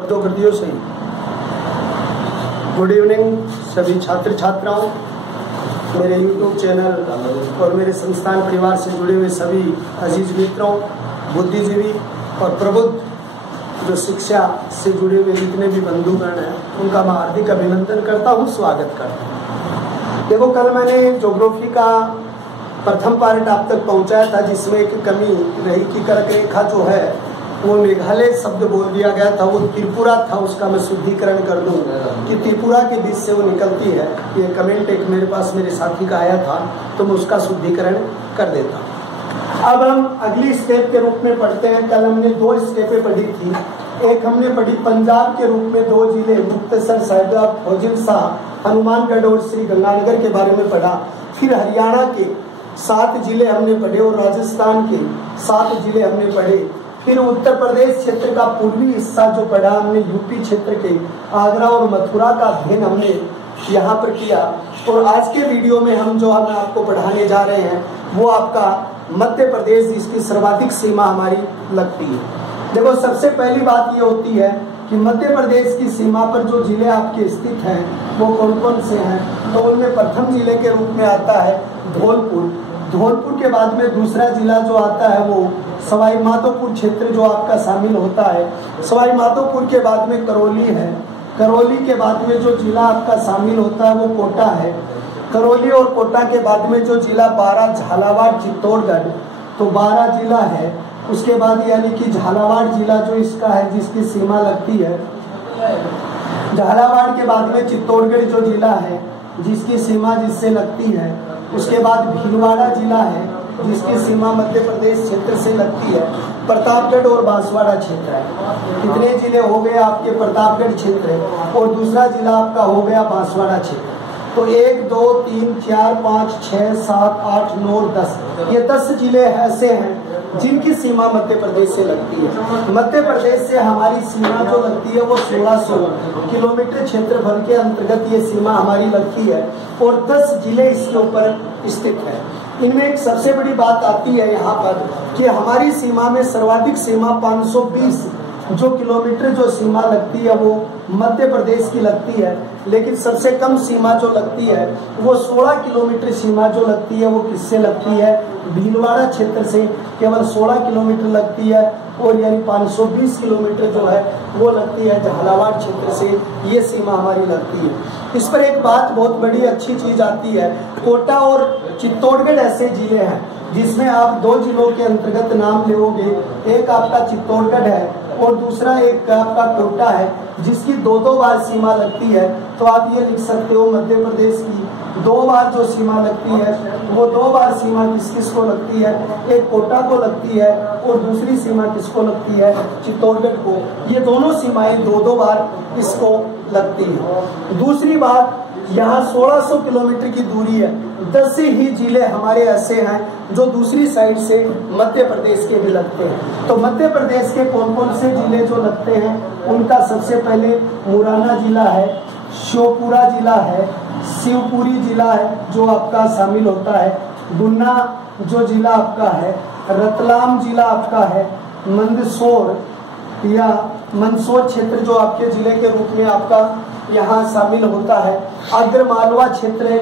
दो कृतियों से गुड इवनिंग सभी छात्र छात्राओं, मेरे यूट्यूब चैनल और मेरे संस्थान परिवार से जुड़े हुए सभी अजीज मित्रों, बुद्धिजीवी और प्रबुद्ध जो शिक्षा से जुड़े हुए जितने भी बंधुगण हैं उनका मैं हार्दिक अभिनंदन करता हूं, स्वागत करता हूं। देखो, कल मैंने ज्योग्राफी का प्रथम पार्ट आप तक पहुंचाया था जिसमें एक कमी रही कि कर्क रेखा जो है वो मेघालय शब्द बोल दिया गया था, वो त्रिपुरा था। उसका मैं शुद्धिकरण कर दूं कि त्रिपुरा के बीच से वो निकलती है। ये कमेंट एक मेरे पास मेरे साथी का आया था, तो मैं उसका शुद्धिकरण कर देता हूं। अब हम अगली स्टेप के रूप में पढ़ते हैं। कल हमने दो स्टेपें पढ़ी थी। एक हमने पढ़ी पंजाब के रूप में दो जिले मुक्तसर, साहिबजादा, फौजिलशाह, हनुमानगढ़ और श्री गंगानगर के बारे में पढ़ा। फिर हरियाणा के 7 जिले हमने पढ़े और राजस्थान के 7 जिले हमने पढ़े। फिर उत्तर प्रदेश क्षेत्र का पूर्वी हिस्सा जो पढ़ा हमने, यूपी क्षेत्र के आगरा और मथुरा का अध्ययन हमने यहाँ पर किया। और आज के वीडियो में हम जो हम आपको पढ़ाने जा रहे हैं वो आपका मध्य प्रदेश, जिसकी सर्वाधिक सीमा हमारी लगती है। देखो, सबसे पहली बात ये होती है कि मध्य प्रदेश की सीमा पर जो जिले आपके स्थित हैं वो कौन कौन से हैं। तो उनमें प्रथम जिले के रूप में आता है धौलपुर। धौलपुर के बाद में दूसरा जिला जो आता है वो सवाई माधोपुर क्षेत्र जो आपका शामिल होता है। सवाई माधोपुर के बाद में करौली है। करौली के बाद में जो जिला आपका शामिल होता है वो कोटा है। करौली और कोटा के बाद में जो जिला 12 झालावाड़ चित्तौड़गढ़, तो 12 जिला है। उसके बाद यानी कि झालावाड़ जिला जो इसका है जिसकी सीमा लगती है। झालावाड़ के बाद में चित्तौड़गढ़ जो जिला है जिसकी सीमा जिससे लगती है। उसके बाद भीलवाड़ा जिला है जिसकी सीमा मध्य प्रदेश क्षेत्र से लगती है। प्रतापगढ़ और बांसवाड़ा क्षेत्र है। कितने जिले हो गए आपके? प्रतापगढ़ क्षेत्र और दूसरा जिला आपका हो गया बांसवाड़ा क्षेत्र। तो 1 2 3 4 5 6 7 8 9 10 ये 10 जिले ऐसे हैं जिनकी सीमा मध्य प्रदेश से लगती है। मध्य प्रदेश से हमारी सीमा जो लगती है वो 1600 किलोमीटर क्षेत्रफल के अंतर्गत ये सीमा हमारी लगती है और 10 जिले इसके ऊपर स्थित है। इनमें एक सबसे बड़ी बात आती है यहाँ पर कि हमारी सीमा में सर्वाधिक सीमा 520 जो किलोमीटर जो सीमा लगती है वो मध्य प्रदेश की लगती है, लेकिन सबसे कम सीमा जो लगती है वो 16 किलोमीटर सीमा जो लगती है वो किससे लगती है? भीलवाड़ा क्षेत्र से केवल 16 किलोमीटर लगती है और यानी 520 किलोमीटर जो है वो लगती है झालावाड़ क्षेत्र से। ये सीमा हमारी लगती है। इस पर एक बात बहुत बड़ी अच्छी चीज आती है, कोटा और चित्तौड़गढ़ ऐसे जिले हैं जिसमें आप 2 जिलों के अंतर्गत नाम लोगे। एक आपका चित्तौड़गढ़ है और दूसरा एक आपका कोटा है जिसकी 2 बार सीमा लगती है। तो आप ये लिख सकते हो मध्य प्रदेश की 2 बार जो सीमा लगती है वो 2 बार सीमा किसको लगती है? एक कोटा को लगती है और दूसरी सीमा किसको लगती है? चित्तौड़गढ़ को। ये दोनों सीमाएं 2 बार इसको लगती है। दूसरी बात, यहाँ 1600 किलोमीटर की दूरी है। 10 ही जिले हमारे ऐसे हैं जो दूसरी साइड से मध्य प्रदेश के भी लगते हैं। तो मध्य प्रदेश के कौन कौन से जिले जो लगते हैं उनका सबसे पहले मुरैना जिला है, श्योपुरा जिला है, शिवपुरी जिला है जो आपका शामिल होता है, गुन्ना जो जिला आपका है, रतलाम जिला आपका है, मंदसौर या मंदसौर क्षेत्र जो आपके जिले के रूप में आपका यहाँ शामिल होता है, आगरमालवा क्षेत्र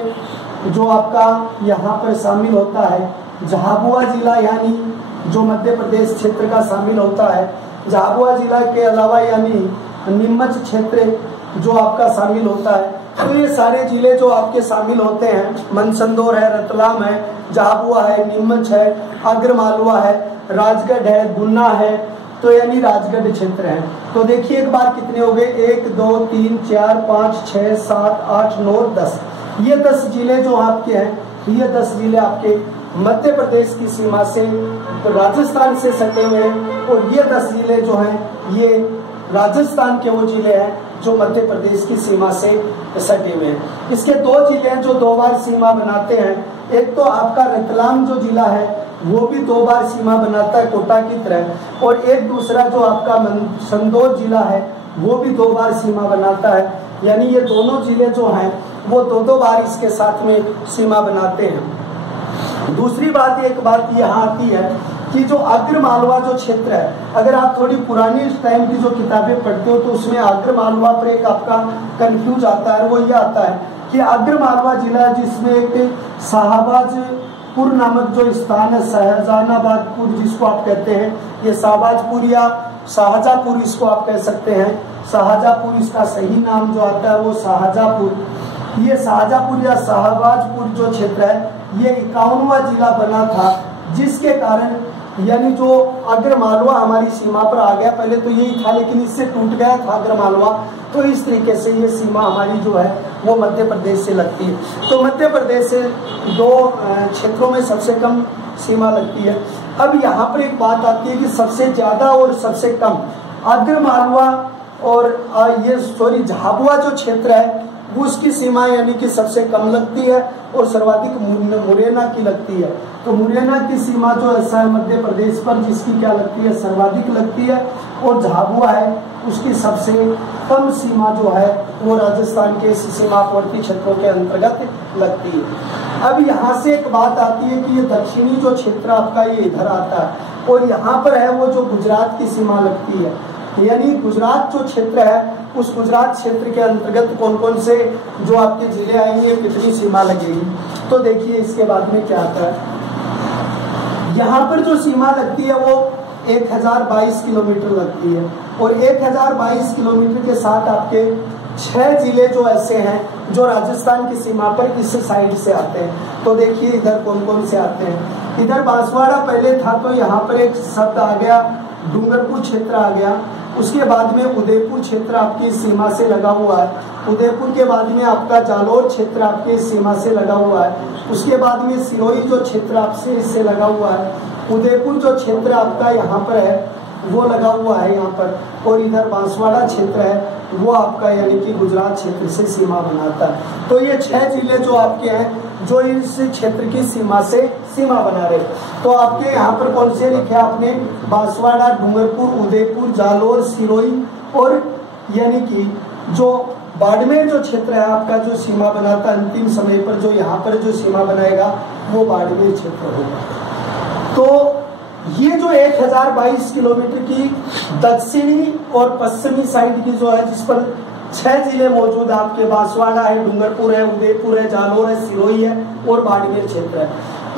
जो आपका यहाँ पर शामिल होता है, झाबुआ जिला यानी जो मध्य प्रदेश क्षेत्र का शामिल होता है, झाबुआ जिला के अलावा यानी नीमच क्षेत्र जो आपका शामिल होता है। तो ये सारे जिले जो आपके शामिल होते हैं, मनसंदौर है, रतलाम है, झाबुआ है, नीमच है, आगरमालवा है, राजगढ़ है, गुन्ना है, तो यानी राजगढ़ क्षेत्र है। तो देखिए एक बार कितने हो गए? 1 2 3 4 5 6 7 8 9 10 ये 10 जिले जो आपके हैं, ये 10 जिले आपके मध्य प्रदेश की सीमा से तो राजस्थान से सटे हुए हैं और ये 10 जिले जो हैं ये राजस्थान के वो जिले हैं जो मध्य प्रदेश की सीमा से सटे हुए हैं। इसके 2 जिले हैं जो 2 बार सीमा बनाते हैं। एक तो आपका रतलाम जो जिला है वो भी 2 बार सीमा बनाता है कोटा की तरह, और एक दूसरा जो आपका मंदसौर जिला है वो भी 2 बार सीमा बनाता है। यानी ये दोनों जिले जो हैं वो 2 बार इसके साथ में सीमा बनाते हैं। दूसरी बात, एक बात यहाँ आती है कि जो आग्र मालवा जो क्षेत्र है, अगर आप थोड़ी पुरानी टाइम की जो किताबें पढ़ते हो तो उसमें आग्र मालवा पर एक आपका कंफ्यूज आता है, वो ये आता है कि आग्र मालवा जिला जिसमें एक शाहबाजपुर नामक जो स्थान है, शाहजहानाबादपुर जिसको आप कहते हैं, ये शाहबाजपुर या शाहजहाँपुर इसको आप कह सकते हैं, शाहजहाँपुर इसका सही नाम जो आता है वो शाहजहाँपुर। ये शाहजहाँपुर या शाहबाजपुर जो क्षेत्र है ये 51वां जिला बना था, जिसके कारण यानी जो आग्र मालवा हमारी सीमा पर आ गया। पहले तो यही था लेकिन इससे टूट गया था आग्र मालवा, तो इस तरीके से ये सीमा हमारी जो है वो मध्य प्रदेश से लगती है। तो मध्य प्रदेश से 2 क्षेत्रों में सबसे कम सीमा लगती है। अब यहाँ पर एक बात आती है कि सबसे ज्यादा और सबसे कम आग्र मालवा और ये झाबुआ जो क्षेत्र है उसकी सीमा यानी कि सबसे कम लगती है और सर्वाधिक मुरैना की लगती है। तो मुरैना की सीमा जो ऐसा है मध्य प्रदेश पर जिसकी क्या लगती है, सर्वाधिक लगती है, और झाबुआ है उसकी सबसे कम सीमा जो है वो राजस्थान के सीमावर्ती क्षेत्रों के अंतर्गत लगती है। अब यहाँ से एक बात आती है कि ये दक्षिणी जो क्षेत्र आपका ये इधर आता है और यहाँ पर है वो जो गुजरात की सीमा लगती है, यानी गुजरात जो क्षेत्र है उस गुजरात क्षेत्र के अंतर्गत कौन कौन से जो आपके जिले आएंगे, कितनी सीमा लगेगी। तो देखिए इसके बाद में क्या आता है, यहाँ पर जो सीमा लगती है वो 1022 किलोमीटर लगती है और 1022 किलोमीटर के साथ आपके 6 जिले जो ऐसे हैं जो राजस्थान की सीमा पर इस साइड से आते हैं। तो देखिए इधर कौन कौन से आते हैं। इधर बांसवाड़ा पहले था तो यहाँ पर एक शब्द आ गया, डूंगरपुर क्षेत्र आ गया। उसके बाद में उदयपुर क्षेत्र आपकी सीमा से लगा हुआ है। उदयपुर के बाद में आपका जालोर क्षेत्र आपके सीमा से लगा हुआ है। उसके बाद में सिरोही जो क्षेत्र आपसे इससे लगा हुआ है। उदयपुर जो क्षेत्र आपका यहाँ पर है वो लगा हुआ है यहाँ पर, और इधर बांसवाड़ा क्षेत्र है वो आपका यानी कि गुजरात क्षेत्र से सीमा बनाता है। तो ये 6 जिले जो आपके हैं जो इस क्षेत्र की सीमा से सीमा बना रहे। तो आपके यहाँ पर कौन से लिखे आपने, बांसवाड़ा, डूंगरपुर, उदयपुर, जालोर, सिरोही, और यानी कि जो बाड़मेर जो क्षेत्र है आपका जो सीमा बनाता अंतिम समय पर जो यहाँ पर जो सीमा बनाएगा वो बाड़मेर क्षेत्र होगा। तो ये जो 1022 किलोमीटर की दक्षिणी और पश्चिमी साइड की जो है जिस पर 6 जिले मौजूद है आपके, बांसवाड़ा है, डूंगरपुर है, उदयपुर है, जालोर है, सिरोही है और बाड़मेर क्षेत्र है।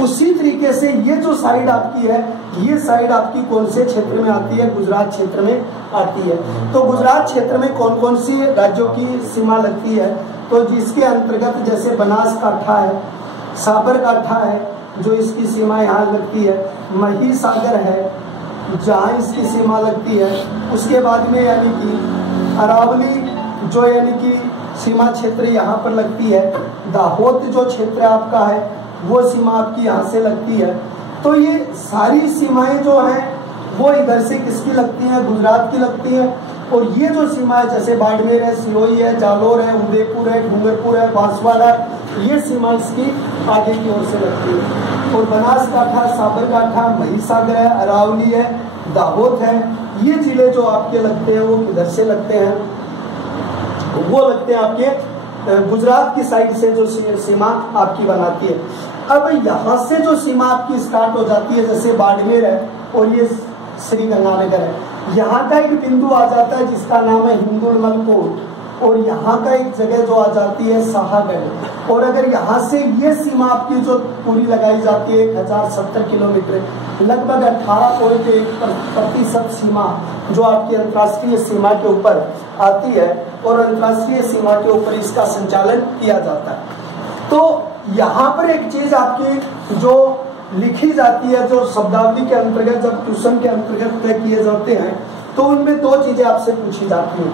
उसी तरीके से ये जो साइड आपकी है ये साइड आपकी कौन से क्षेत्र में आती है, गुजरात क्षेत्र में आती है। तो गुजरात क्षेत्र में कौन कौन सी राज्यों की सीमा लगती है, तो जिसके अंतर्गत जैसे बनासकांठा है, साबरकांठा है जो इसकी सीमा यहाँ लगती है, महिसागर है जहाँ इसकी सीमा लगती है। उसके बाद में यानी कि अरावली जो यानी कि सीमा क्षेत्र यहाँ पर लगती है। दाहोद जो क्षेत्र आपका है वो सीमा आपकी यहाँ से लगती है। तो ये सारी सीमाएं जो हैं वो इधर से किसकी लगती हैं, गुजरात की लगती है। और ये जो सीमा है जैसे बाड़मेर है, सिरोही है, जालोर है, उदयपुर है, डूंगरपुर है, बांसवाड़ा, ये सीमा इसकी आगे की ओर से लगती है। और बनासकांठा, साबरकांठा, महिसागर है, अरावली है, दाहोद है, ये जिले जो आपके लगते हैं वो किधर से लगते हैं, वो लगते हैं आपके गुजरात की साइड से जो सीमा आपकी बनाती है। अब यहाँ से जो सीमा आपकी स्टार्ट हो जाती है जैसे बाड़मेर है और ये श्री गंगानगर है, यहाँ का एक बिंदु आ जाता है जिसका नाम है हिंदुलमल कोट, और यहाँ का एक जगह जो आ जाती है शाहगढ़। और अगर यहाँ से ये सीमा आपकी जो पूरी लगाई जाती है 1070 किलोमीटर, लगभग 18% सीमा जो आपकी अंतर्राष्ट्रीय सीमा के ऊपर आती है और अंतर्राष्ट्रीय सीमा के ऊपर इसका संचालन किया जाता है। तो यहाँ पर एक चीज आपकी जो लिखी जाती है, जो शब्दावली के अंतर्गत जब ट्यूशन के अंतर्गत तय किए जाते हैं तो उनमें 2 चीजें आपसे पूछी जाती हैं।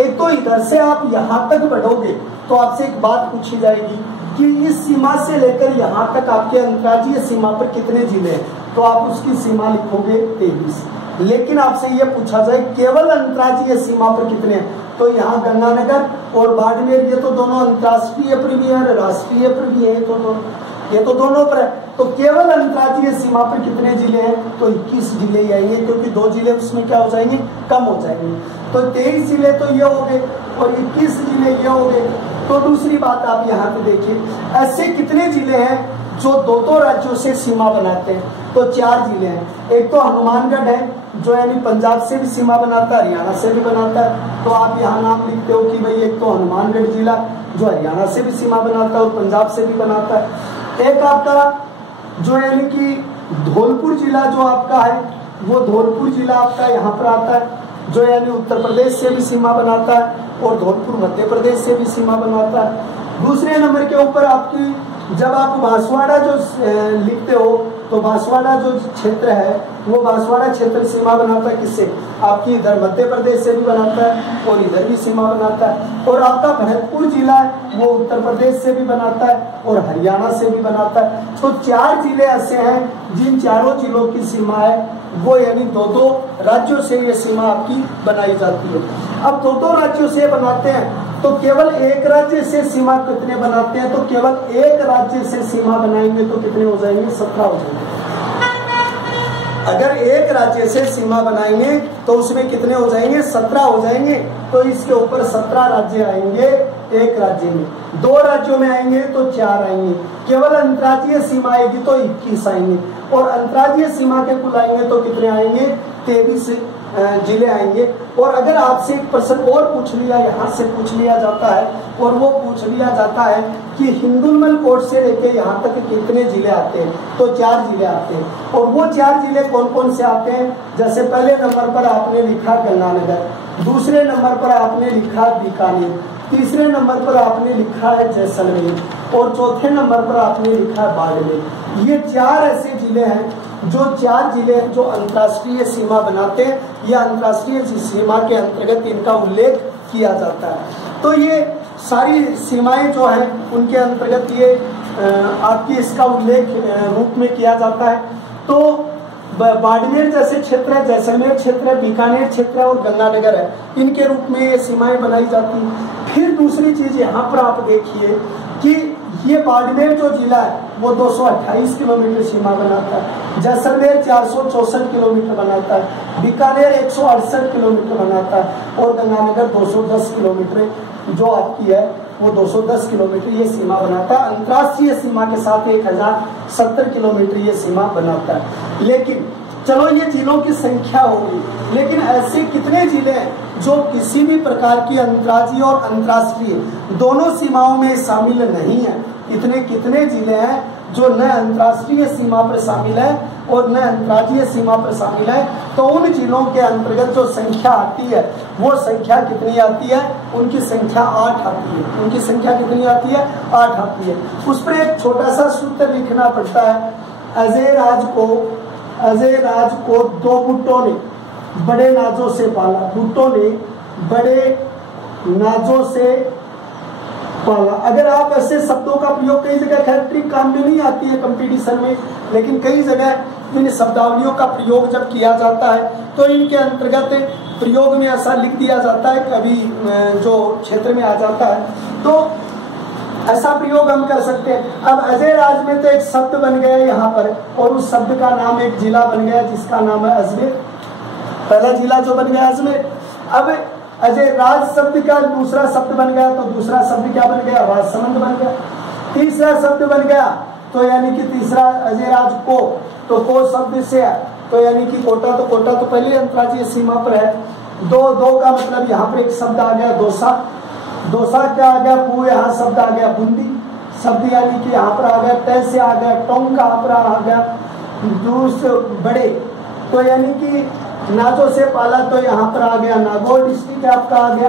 एक तो इधर से आप यहाँ तक बढ़ोगे तो आपसे एक बात पूछी जाएगी कि इस सीमा से लेकर यहाँ तक आपके अंतर्राज्यीय सीमा पर कितने जिले हैं, तो आप उसकी सीमा लिखोगे 23। लेकिन आपसे ये पूछा जाए केवल अंतर्राज्यीय सीमा पर कितने हैं, तो यहाँ गंगानगर और बाड़मेर ये तो दोनों अंतर्राष्ट्रीय पर भी है, राष्ट्रीय पर भी है, ये तो दोनों पर है। तो केवल अंतर्राज्यीय सीमा पर कितने जिले हैं, तो 21 जिले ही आएंगे, क्योंकि 2 जिले उसमें क्या हो जाएंगे, कम हो जाएंगे। तो 23 जिले तो ये हो गए और 21 जिले ये हो गए। तो दूसरी बात आप यहाँ पे देखिए, ऐसे कितने जिले हैं जो 2-2 राज्यों से सीमा बनाते हैं, तो 4 जिले हैं। एक तो हनुमानगढ़ है जो यानी पंजाब से भी सीमा बनाता है, हरियाणा से भी बनाता है। तो आप यहाँ नाम लिखते हो कि भाई एक तो हनुमानगढ़ जिला जो हरियाणा से भी सीमा बनाता है और पंजाब से भी बनाता है। एक आपका जो यानी कि धौलपुर जिला जो आपका है, वो धौलपुर जिला आपका यहाँ पर आता है जो यानी उत्तर प्रदेश से भी सीमा बनाता है और धौलपुर मध्य प्रदेश से भी सीमा बनाता है। दूसरे नंबर के ऊपर आपकी जब आप बांसवाड़ा जो लिखते हो तो बांसवाड़ा जो क्षेत्र है वो बांसवाड़ा क्षेत्र सीमा बनाता है किससे? आपकी इधर मध्य प्रदेश से भी बनाता है और इधर भी सीमा बनाता है। और आपका भरतपुर जिला है वो उत्तर प्रदेश से भी बनाता है और हरियाणा से भी बनाता है। तो 4 जिले ऐसे हैं जिन चारों जिलों की सीमा है वो यानी 2-2 राज्यों से ये सीमा आपकी बनाई जाती है। अब 2-2 राज्यों से बनाते हैं तो केवल एक राज्य से सीमा कितने बनाते हैं? तो केवल एक राज्य से सीमा बनाएंगे तो कितने हो जाएंगे? 17 हो जाएंगे। अगर एक राज्य से सीमा बनाएंगे तो उसमें कितने हो जाएंगे? 17 हो जाएंगे। तो इसके ऊपर 17 राज्य आएंगे एक राज्य में। 2 राज्यों में आएंगे तो 4 आएंगे। केवल अंतर्राज्यीय सीमा आएगी तो 21 आएंगे और अंतर्राज्यीय सीमा के कुल आएंगे तो कितने आएंगे? 23 जिले आएंगे। और अगर आपसे एक प्रश्न और पूछ लिया, यहाँ से पूछ लिया जाता है और वो पूछ लिया जाता है कि हिंदुलमल कोट से लेके यहाँ तक कितने जिले आते हैं? तो 4 जिले आते हैं। और वो 4 जिले कौन कौन से आते हैं? जैसे पहले नंबर पर आपने लिखा गंगानगर, दूसरे नंबर पर आपने लिखा बीकानेर, तीसरे नंबर पर आपने लिखा है जैसलमेर और चौथे नंबर पर आपने लिखा है बाड़मेर। ये 4 ऐसे जिले हैं जो 4 जिले जो अंतर्राष्ट्रीय सीमा बनाते हैं या अंतर्राष्ट्रीय सीमा के अंतर्गत इनका उल्लेख किया जाता है। तो ये सारी सीमाएं जो हैं उनके अंतर्गत ये आपकी इसका उल्लेख रूप में किया जाता है। तो बाड़मेर जैसे क्षेत्र है, जैसलमेर क्षेत्र है, बीकानेर क्षेत्र है और गंगानगर है, इनके रूप में ये सीमाएं बनाई जाती हैं। फिर दूसरी चीज यहाँ पर आप देखिए कि ये बाड़मेर जो जिला है वो 228 किलोमीटर सीमा बनाता है, जैसलमेर 464 किलोमीटर बनाता है, बीकानेर 168 किलोमीटर बनाता है और गंगानगर 210 किलोमीटर जो आपकी है वो 210 किलोमीटर ये सीमा बनाता है। अंतर्राष्ट्रीय सीमा के साथ 1070 किलोमीटर ये सीमा बनाता है। लेकिन चलो ये जिलों की संख्या होगी, लेकिन ऐसे कितने जिले हैं जो किसी भी प्रकार की अंतर्राज्यीय और अंतर्राष्ट्रीय दोनों सीमाओं में शामिल नहीं है? इतने कितने जिले हैं जो न अंतर्राष्ट्रीय सीमा पर शामिल है और न अंतर्राज्यीय सीमा पर शामिल है? तो उन जिलों के अंतर्गत जो संख्या आती है वो संख्या कितनी आती है? उनकी संख्या 8 आती है। उनकी संख्या कितनी आती है? 8 आती है। उस पर एक छोटा सा सूत्र लिखना पड़ता है। अजय राज को 2 बुट्टों ने बड़े नाजों से पाला। बुट्टों ने बड़े नाजों से पाला। अगर आप ऐसे शब्दों का प्रयोग कई जगह खैर ट्रिक काम में नहीं आती है कंपटीशन में, लेकिन कई जगह इन शब्दावलियों का प्रयोग जब किया जाता है तो इनके अंतर्गत प्रयोग में ऐसा लिख दिया जाता है, कभी जो क्षेत्र में आ जाता है तो ऐसा प्रयोग हम कर सकते हैं। अब अजय राज में तो एक शब्द बन गया यहाँ पर और उस शब्द का नाम एक जिला बन गया जिसका नाम है अजमेर। पहला जिला जो बन गया अजमेर। अब अजय राज शब्द का दूसरा शब्द बन गया तो दूसरा शब्द क्या बन गया? राजसमंद बन गया। तीसरा शब्द बन गया तो यानी कि तीसरा अजय राज को, तो को शब्द से है तो यानी कि कोटा, तो कोटा तो पहले अंतर्राज्यीय सीमा पर है। दो का मतलब यहाँ पर एक शब्द आ गया दोसा। दोसा क्या आ गया? पू, यहाँ शब्द आ गया बूंदी शब्द यानी कि यहाँ पर आ गया। तय से आ गया टोंग का यहाँ पर आ गया। दूसरे बड़े तो यानी कि नाजों से पाला तो यहाँ पर आ गया नागौर डिस्ट्रिक्ट आपका आ गया।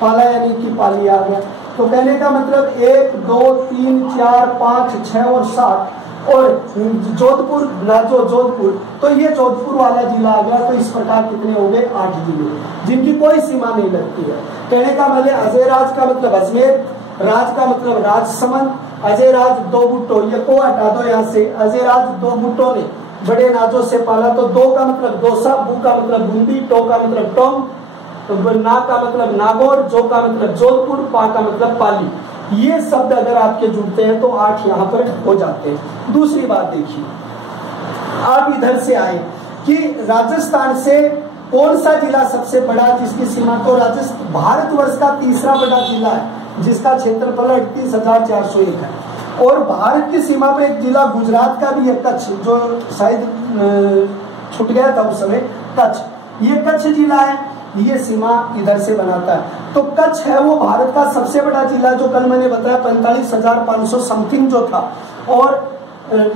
पाला यानी कि पाली आ गया। तो कहने का मतलब 1 2 3 4 5 6 और 7 और जोधपुर नाजो जोधपुर, तो ये जोधपुर वाला जिला आ गया। तो इस प्रकार कितने हो गए? 8 जिले जिनकी कोई सीमा नहीं लगती है। कहने का मतलब अजय राज का मतलब अजमेर, राज का मतलब राजसमंद, अजय राज 2 बुट्टो, ये को हटा दो यहाँ से। अजय राज 2 बुट्टो ने बड़े नाजों से पाला तो 2 का मतलब दोसा, बू का मतलब बूंदी, टो का मतलब टोंग, तो ना का मतलब नागौर, जो का मतलब जोधपुर, पा का मतलब पाली। ये शब्द अगर आपके जुड़ते हैं तो 8 यहाँ पर हो जाते हैं। दूसरी बात देखिए, आप इधर से आए कि राजस्थान से कौन सा जिला सबसे बड़ा जिसकी सीमा, तो राजस्थान भारतवर्ष का तीसरा बड़ा जिला है जिसका क्षेत्रफल 38,401 है। और भारत की सीमा पर एक जिला गुजरात का भी है, कच्छ, जो शायद छूट गया था उस समय, कच्छ, ये कच्छ जिला है, ये सीमा इधर से बनाता है। तो कच्छ है वो भारत का सबसे बड़ा जिला, जो कल मैंने बताया 45,500 समथिंग जो था, और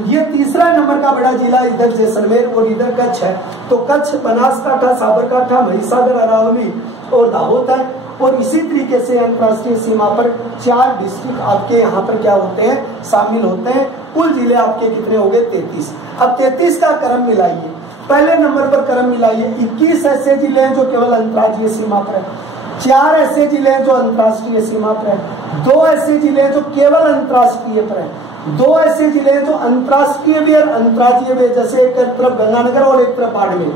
ये तीसरा नंबर का बड़ा जिला इधर जैसलमेर और इधर कच्छ है। तो कच्छ, बनासकांठा, साबरकांठा, महिसागर, अरावली और दाहोद है। और इसी तरीके से अंतर्राष्ट्रीय सीमा पर 4 डिस्ट्रिक्ट आपके यहाँ पर क्या होते हैं, शामिल होते हैं। कुल जिले आपके कितने हो गए, 33। अब 33 का क्रम मिलाइए। पहले नंबर पर क्रम मिलाइए, 21 ऐसे जिले हैं जो केवल अंतर्राज्यीय सीमा पर है, 4 ऐसे जिले हैं जो अंतर्राष्ट्रीय सीमा पर है, 2 ऐसे जिले हैं जो केवल अंतर्राष्ट्रीय पर है, 2 ऐसे जिले हैं जो अंतर्राष्ट्रीय भी और अंतर्राज्यीय भी, जैसे एक तरफ गंगानगर और एक तरफ बाड़मेर।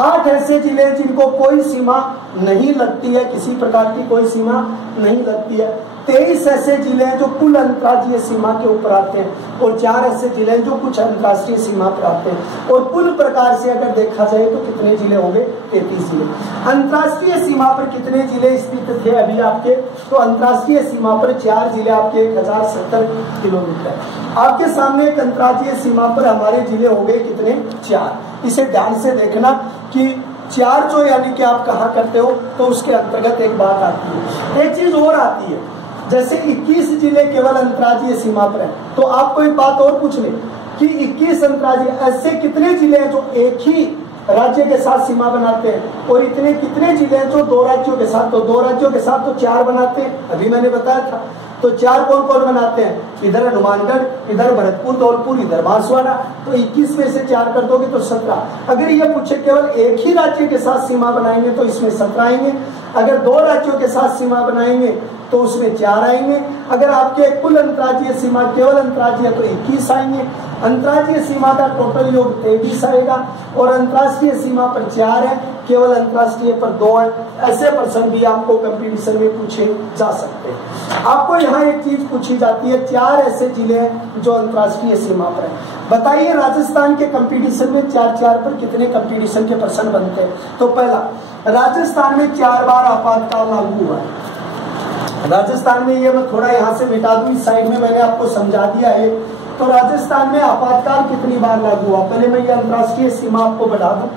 8 ऐसे जिले हैं जिनको कोई सीमा नहीं लगती है, किसी प्रकार की कोई सीमा नहीं लगती है। 23 ऐसे जिले हैं जो कुल अंतर्राज्यीय सीमा के ऊपर आते हैं, और 4 ऐसे जिले हैं जो कुछ अंतर्राष्ट्रीय सीमा पर आते हैं। और कुल प्रकार से अगर देखा जाए तो कितने जिले होंगे, 33 जिले। अंतर्राष्ट्रीय सीमा पर कितने जिले स्थित थे अभी आपके, तो अंतर्राष्ट्रीय सीमा पर 4 जिले आपके 1070 किलोमीटर। आपके सामने एक अंतर्राज्यीय सीमा पर हमारे जिले हो गए कितने, 4। इसे ध्यान से देखना कि 4 जो यानी कि आप कहाँ करते हो, तो उसके अंतर्गत एक बात आती है। एक चीज और आती है, जैसे 21 जिले केवल अंतर्राज्यीय सीमा पर है, तो आपको एक बात और पूछ ले कि 21 अंतर्राज्यीय, ऐसे कितने जिले हैं जो एक ही राज्य के साथ सीमा बनाते हैं, और इतने कितने जिले हैं जो 2 राज्यों के साथ, तो 2 राज्यों के साथ तो 4 बनाते हैं, अभी मैंने बताया था। तो 4 कौन कौन बनाते हैं, इधर हनुमानगढ़, इधर भरतपुर, धौलपुर, इधर बांसवाड़ा। तो 21 में से 4 कर दोगे तो 17। अगर ये पूछे केवल एक ही राज्य के साथ सीमा बनाएंगे तो इसमें 17 आएंगे। अगर 2 राज्यों के साथ सीमा बनाएंगे तो उसमें 4 आएंगे। अगर आपके कुल अंतर्राज्यीय सीमा केवल अंतर्राज्यीय तो 21 आएंगे। अंतर्राज्यीय सीमा का टोटल योग 23 आएगा, और अंतर्राष्ट्रीय सीमा पर 4 है, केवल अंतर्राष्ट्रीय पर 2 है। ऐसे प्रश्न भी आपको कंपटीशन में पूछे जा सकते हैं। आपको यहाँ एक चीज पूछी जाती है, 4 ऐसे जिले हैं जो अंतर्राष्ट्रीय सीमा पर है। बताइए राजस्थान के कंपटीशन में 4-4 पर कितने कंपटीशन के प्रश्न बनते हैं। तो पहला, राजस्थान में 4 बार आपातकाल लागू हुआ है। राजस्थान में, ये मैं थोड़ा यहाँ से मिटा दूं, इस साइड में मैंने आपको समझा दिया है। तो राजस्थान में आपातकाल कितनी बार लागू हुआ, पहले मैं ये अंतर्राष्ट्रीय सीमा आपको बढ़ा दूं।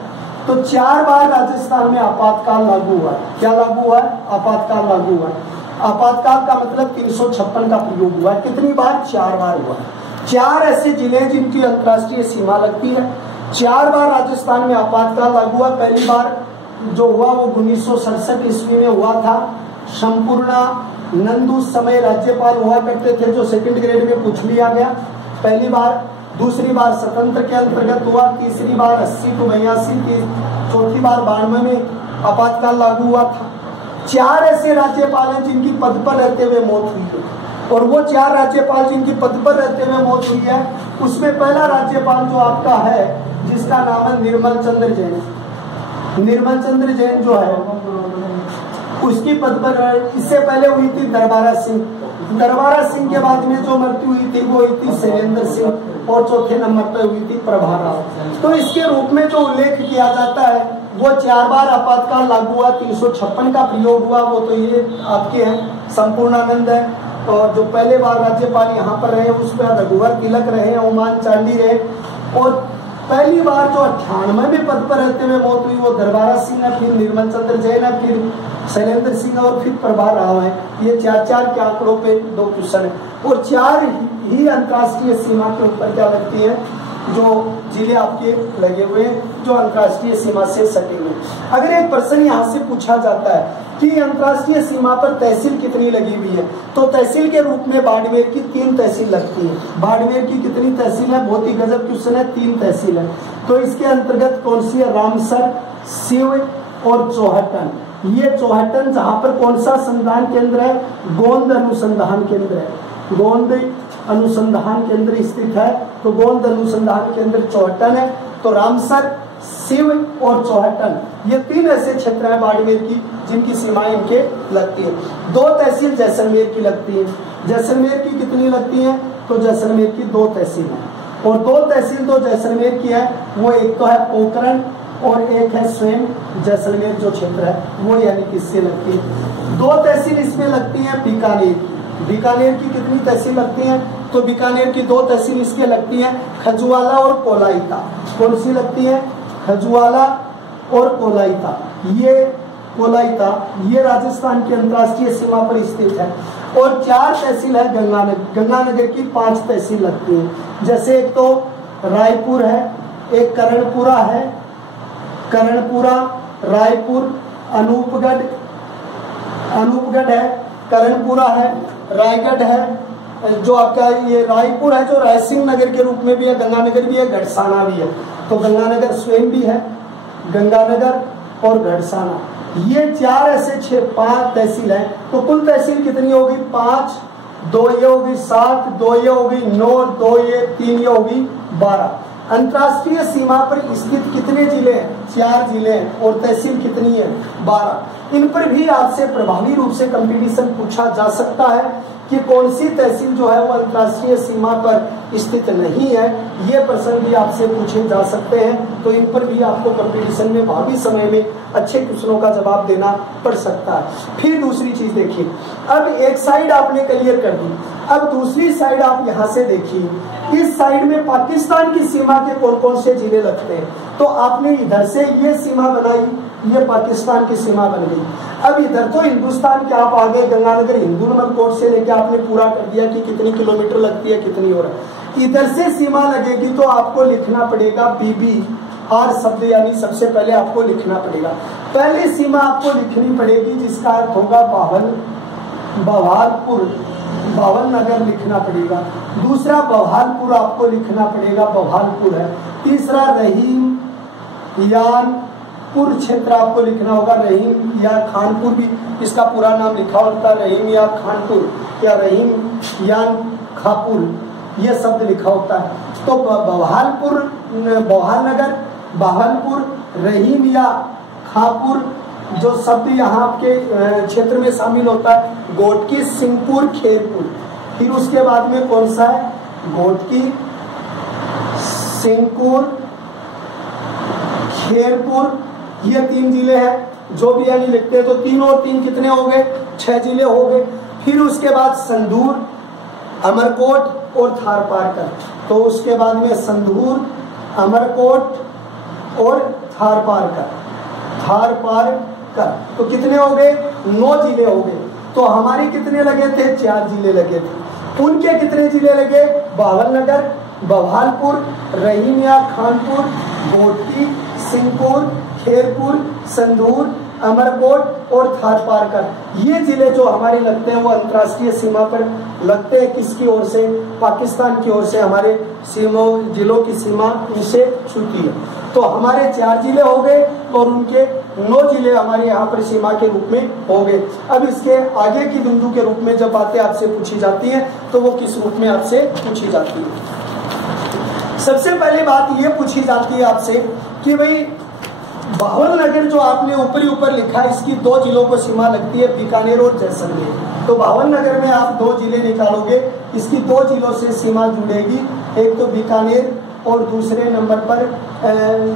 तो 4 बार राजस्थान में आपातकाल लागू हुआ है। क्या लागू हुआ है, आपातकाल लागू हुआ है। आपातकाल का मतलब 356 का प्रयोग हुआ है। कितनी बार, 4 बार हुआ है। 4 ऐसे जिले जिनकी अंतर्राष्ट्रीय सीमा लगती है, 4 बार राजस्थान में आपातकाल लागू हुआ। पहली बार जो हुआ वो 1967 ईस्वी में हुआ था। संपूर्णा नंद उस समय राज्यपाल हुआ करते थे, जो 2nd ग्रेड में पूछ लिया गया। पहली बार, दूसरी बार स्वतंत्र के अंतर्गत हुआ, तीसरी बार 80 to 82, चौथी बार 92 में आपातकाल लागू हुआ था। 4 ऐसे राज्यपाल हैं जिनकी पद पर रहते हुए मौत हुई है, और वो 4 राज्यपाल जिनकी पद पर रहते हुए मौत हुई है, उसमें पहला राज्यपाल जो आपका है, जिसका नाम है निर्मल चंद्र जैन। निर्मल चंद्र जैन जो है उसकी पद पर, इससे पहले हुई थी दरबारा सिंह। दरबारा सिंह के बाद में जो मृत्यु हुई थी वो हुई थी शैलेंद्र सिंह, और चौथे नंबर पर हुई थी प्रभा राव। तो इसके रूप में जो उल्लेख किया जाता है वो 4 बार आपातकाल लागू हुआ, 356 का प्रयोग हुआ। वो तो ये आपके हैं संपूर्णानंद है, और जो पहले बार राज्यपाल यहाँ पर रहे उस पर रघुवर तिलक रहे, ओमान चांडी रहे। और पहली बार जो 98 में पद पर रहते हुए मौत हुई वो दरबारा सिंह है, फिर निर्मल चंद्र जैन है, फिर शैलेंद्र सिंह और फिर प्रभा राव है। ये 4-4 के आंकड़ों पे 2 क्वेश्चन है, और 4 ही अंतर्राष्ट्रीय सीमा के ऊपर क्या लगती है, जो जिले आपके लगे हुए हैं जो अंतर्राष्ट्रीय सीमा से सटे हुए। अगर एक प्रश्न यहाँ से पूछा जाता है कि अंतर्राष्ट्रीय सीमा पर तहसील कितनी लगी हुई है, तो तहसील के रूप में बाड़मेर की 3 तहसील लगती है। बाड़मेर की कितनी तहसील है, बहुत ही गजब क्वेश्चन है, 3 तहसील है। तो इसके अंतर्गत कौन सी है, रामसर, शिव और चौहटन। ये चौहटन जहाँ पर कौन सा संधान केंद्र है, गोंद अनुसंधान केंद्र है। गोंद अनुसंधान केंद्र स्थित है, तो गोंद अनुसंधान केंद्र चौहटन है। तो रामसर, शिव और चौहटन, ये 3 ऐसे क्षेत्र हैं बाड़मेर की जिनकी सीमाएं इनके लगती है। 2 तहसील जैसलमेर की लगती है। जैसलमेर की कितनी लगती है, तो जैसलमेर की 2 तहसील है, और 2 तहसील जो जैसलमेर की है वो एक तो है पोखरण और एक है स्वयं जैसलमेर जो क्षेत्र है वो, यानी किससे लगती है। 2 तहसील इसमें लगती है बीकानेर की। बीकानेर की कितनी तहसील लगती है, तो बीकानेर की 2 तहसील इसके लगती हैं, खजुवाला और कोलाइता। कौन सी लगती है? खजुवाला और कोलाइता। ये कोलाइता ये राजस्थान की अंतर्राष्ट्रीय सीमा पर स्थित है। और 4 तहसील है गंगानगर। गंगानगर की 5 तहसील लगती हैं। जैसे एक तो रायपुर है, एक करणपुरा है, करणपुरा, रायपुर, अनूपगढ़ है, करणपुरा है, रायगढ़ है, जो आपका ये रायपुर है जो रायसिंह नगर के रूप में भी है, गंगानगर भी है, गढ़साना भी है। तो गंगानगर स्वयं भी है, गंगानगर और गढ़साना, ये 4 ऐसे 5 तहसील है। तो कुल तहसील कितनी होगी? 5, 2 ये होगी 7, 2 ये होगी 9, 2 ये 3 ये होगी 12। अंतर्राष्ट्रीय सीमा पर स्थित कितने जिले हैं? 4 जिले हैं। और तहसील कितनी है? 12। इन पर भी आपसे प्रभावी रूप से कंपटीशन पूछा जा सकता है कि कौन सी तहसील जो है वो अंतर्राष्ट्रीय सीमा पर स्थित नहीं है। ये प्रश्न भी आपसे पूछे जा सकते हैं। तो इन पर भी आपको कंपटीशन में भावी समय में अच्छे क्वेश्चनों का जवाब देना पड़ सकता है। फिर दूसरी चीज देखिए, अब एक साइड आपने क्लियर कर दी, अब दूसरी साइड आप यहाँ से देखिए। इस साइड में पाकिस्तान की सीमा के कौन कौन से जिले लगते हैं। तो आपने इधर से ये सीमा बनाई, ये पाकिस्तान की सीमा बन गई। अब इधर तो हिंदुस्तान के आप आगे गंगानगर हिंदू कोट से लेके आपने पूरा कर दिया कि कितनी किलोमीटर लगती है, कितनी हो रहा है। इधर से सीमा लगेगी तो आपको लिखना पड़ेगा BBR शब्द, यानी सबसे पहले आपको लिखना पड़ेगा। पहली सीमा आपको लिखनी पड़ेगी जिसका अर्थ होगा बवालपुर, बावन नगर लिखना पड़ेगा। दूसरा बवालपुर आपको लिखना पड़ेगा, बवालपुर है। तीसरा रहीम यानपुर क्षेत्र आपको लिखना होगा, रहीम या खानपुर भी इसका पूरा नाम लिखा होता है, रहीम या खानपुर या रहीम यान खापुर, ये शब्द लिखा होता है। तो बवालपुर, बवालनगर, बवालपुर, रहीम या खापुर जो शब्द यहाँ आपके क्षेत्र में शामिल होता है, गोटकी, सिंहपुर, खेरपुर। फिर उसके बाद में कौन सा है? गोटकी, सिंहपुर, खेरपुर, ये 3 जिले हैं। जो भी यानी लिखते हैं तो 3 और 3 कितने हो गए? 6 जिले हो गए। फिर उसके बाद संदूर, अमरकोट और थारपारकर। तो उसके बाद में संदूर, अमरकोट और थारपारकर, तो कितने हो गए? 9 जिले हो गए। तो हमारे कितने लगे थे? 4 जिले लगे थे। उनके कितने जिले लगे? बवालनगर, बवालपुर, रहीमिया, खानपुर, गोटकी, सिंहपुर, खेरपुर, संदूर, अमरकोट और थारपारकर। ये जिले जो हमारे लगते हैं वो अंतर्राष्ट्रीय सीमा पर लगते हैं। किसकी ओर से? पाकिस्तान की ओर से हमारे जिलों की सीमा इनसे छूती है। तो हमारे 4 जिले हो गए और उनके 9 जिले हमारे यहाँ पर सीमा के रूप में हो गए। अब इसके आगे की बिंदु के रूप में जब बातें आपसे पूछी जाती हैं तो वो किस रूप में आपसे पूछी जाती है? सबसे पहली बात ये पूछी जाती है आपसे कि भाई बवालनगर जो आपने ऊपर लिखा है, इसकी 2 जिलों को सीमा लगती है, बीकानेर और जैसलमेर। तो बवालनगर में आप 2 जिले निकालोगे, इसकी 2 जिलों से सीमा जुड़ेगी, एक तो बीकानेर और दूसरे नंबर पर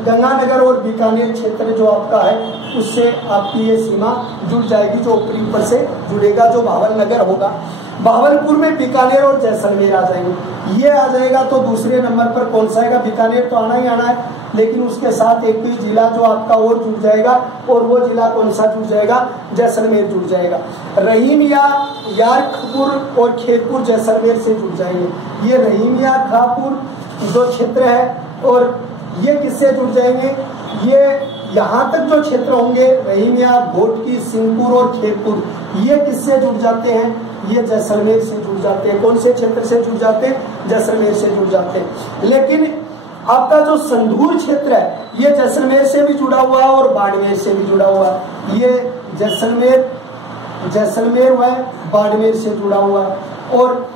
गंगानगर और बीकानेर क्षेत्र जो आपका है उससे आपकी ये सीमा जुड़ जाएगी, जो ऊपर से जुड़ेगा, जो बवालनगर होगा। बहावलपुर में बीकानेर और जैसलमेर आ जाएंगे, ये आ जाएगा। तो दूसरे नंबर पर कौन सा आएगा? बीकानेर तो आना ही आना है, लेकिन उसके साथ एक भी जिला जो आपका और जुड़ जाएगा, और वो जिला कौन सा जुड़ जाएगा? जैसलमेर जुड़ जाएगा। रहीम या यारखपुर और खेरपुर जैसलमेर से जुड़ जाएंगे। ये रहीम या खापुर जो क्षेत्र है, और ये किससे जुड़ जाएंगे? ये यहाँ तक जो क्षेत्र होंगे रहीम या घोटकी, सिंहपुर और खेरपुर, ये किससे जुड़ जाते हैं? ये जैसलमेर से जुड़ जाते हैं। कौन से क्षेत्र से जुड़ जाते हैं? जैसलमेर से जुड़ जाते हैं। लेकिन आपका जो संदूर क्षेत्र है ये जैसलमेर से भी जुड़ा हुआ है और बाड़मेर से भी जुड़ा हुआ है। ये जैसलमेर व बाड़मेर से जुड़ा हुआ है। और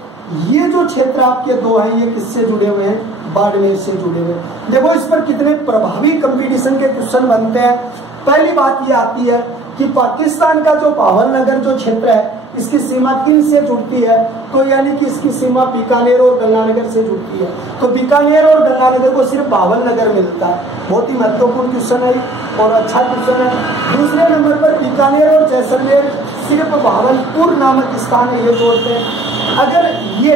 ये जो क्षेत्र आपके 2 हैं ये किससे जुड़े हुए हैं? बाड़मेर से जुड़े हुए हैं। देखो इस पर कितने प्रभावी कंपटीशन के क्वेश्चन बनते हैं। पहली बात ये आती है कि पाकिस्तान का जो बवालनगर जो क्षेत्र है इसकी सीमा किन से जुड़ती है? तो यानी कि इसकी सीमा बीकानेर और गंगानगर से जुड़ती है। तो बीकानेर और गंगानगर को सिर्फ बवालनगर मिलता है। बहुत ही महत्वपूर्ण क्वेश्चन है और अच्छा क्वेश्चन है। दूसरे नंबर पर बीकानेर और जैसलमेर सिर्फ बहावलपुर नामक स्थान है, ये जोड़ते हैं। अगर ये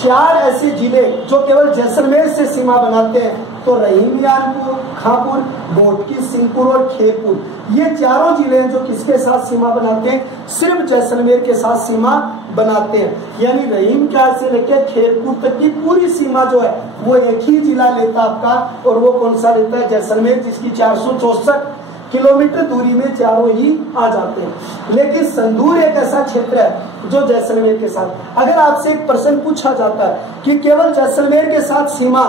4 ऐसे जिले जो केवल जैसलमेर से सीमा बनाते हैं, तो रहीमियानपुर, खापुर, घोटकी, सिंहपुर और खेरपुर, ये चारों जिले हैं जो किसके साथ सीमा बनाते हैं, सिर्फ जैसलमेर के साथ सीमा बनाते हैं। यानी रहीम क्या से लेकर खेरपुर तक की पूरी सीमा जो है वो एक ही जिला लेता आपका, और वो कौन सा लेता है, जैसलमेर, जिसकी 464 किलोमीटर दूरी में चारों ही आ जाते हैं। लेकिन संदूर एक ऐसा क्षेत्र है जो जैसलमेर के साथ, अगर आपसे एक प्रश्न पूछा जाता है कि केवल जैसलमेर के साथ सीमा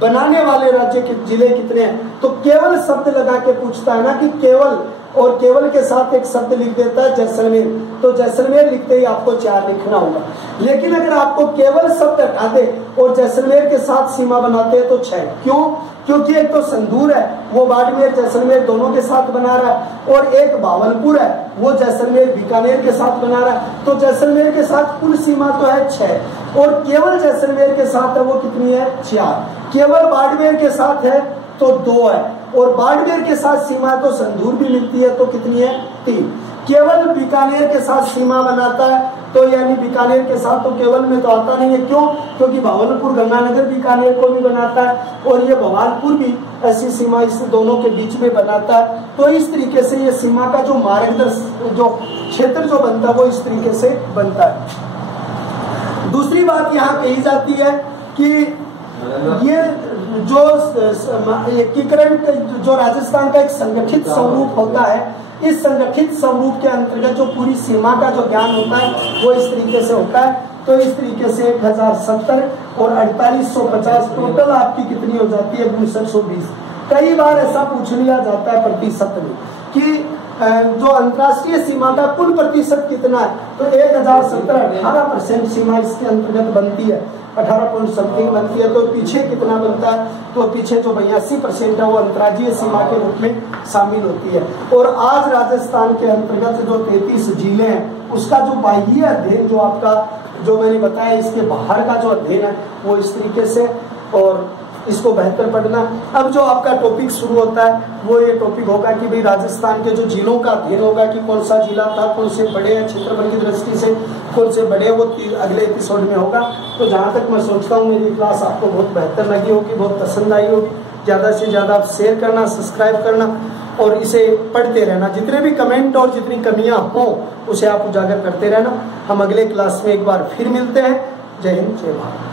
बनाने वाले राज्य के जिले कितने हैं, तो केवल शब्द लगा के पूछता है ना कि केवल, और केवल के साथ एक शब्द लिख देता है जैसलमेर, तो जैसलमेर लिखते ही आपको 4 लिखना होगा। लेकिन अगर आपको केवल शब्द हटा दे और जैसलमेर के साथ सीमा बनाते हैं तो 6। क्यों? क्योंकि एक तो संदूर है, वो बाड़मेर जैसलमेर दोनों के साथ बना रहा है, और एक भावलपुर है, वो जैसलमेर बीकानेर के साथ बना रहा है। तो जैसलमेर के साथ कुल सीमा तो है 6, और केवल जैसलमेर के साथ है वो कितनी है, 4। केवल बाड़मेर के साथ है तो 2 है, और बाड़मेर के साथ सीमा तो संदूर भी मिलती है, तो कितनी है, 3। केवल बीकानेर के साथ सीमा बनाता है, तो यानी बीकानेर के साथ तो केवल में तो आता नहीं है। क्यों? क्योंकि भावलपुर गंगानगर बीकानेर को भी बनाता है, और ये भवालपुर भी ऐसी सीमा इस दोनों के बीच में बनाता है। तो इस तरीके से ये सीमा का जो मार्गदर्शन, जो क्षेत्र जो बनता है वो इस तरीके से बनता है। दूसरी बात यहाँ कही जाती है कि ये जो एकीकरण जो राजस्थान का एक संगठित स्वरूप होता है, इस संगठित स्वरूप के अंतर्गत जो पूरी सीमा का जो ज्ञान होता है वो इस तरीके से होता है। तो इस तरीके से 1070 और 4850 टोटल आपकी कितनी हो जाती है, 6220। कई बार ऐसा पूछ लिया जाता है प्रतिशत में कि जो अंतर्राष्ट्रीय सीमा का कुल प्रतिशत कितना है, तो 1070 18% सीमा इसके अंतर्गत बनती है, 18 समथिंग बनती है। तो पीछे कितना बनता है, तो पीछे जो 82% है वो अंतर्राज्यीय सीमा के रूप में शामिल होती है। और आज राजस्थान के अंतर्गत जो 33 जिले हैं उसका जो बाह्य अध्ययन जो आपका जो मैंने बताया, इसके बाहर का जो अध्ययन है वो इस तरीके से, और इसको बेहतर पढ़ना। अब जो आपका टॉपिक शुरू होता है वो ये टॉपिक होगा कि भाई राजस्थान के जो जिलों का अध्ययन होगा कि कौन सा जिला था, कौन से बड़े हैं क्षेत्रफल की दृष्टि से, कौन से बड़े, वो अगले एपिसोड में होगा। तो जहाँ तक मैं सोचता हूँ मेरी क्लास आपको बहुत बेहतर लगी होगी, बहुत पसंद आई होगी। ज़्यादा से ज़्यादा आप शेयर करना, सब्सक्राइब करना और इसे पढ़ते रहना। जितने भी कमेंट और जितनी कमियाँ हों उसे आप उजागर करते रहना। हम अगले क्लास में एक बार फिर मिलते हैं। जय हिंद, जय भारत।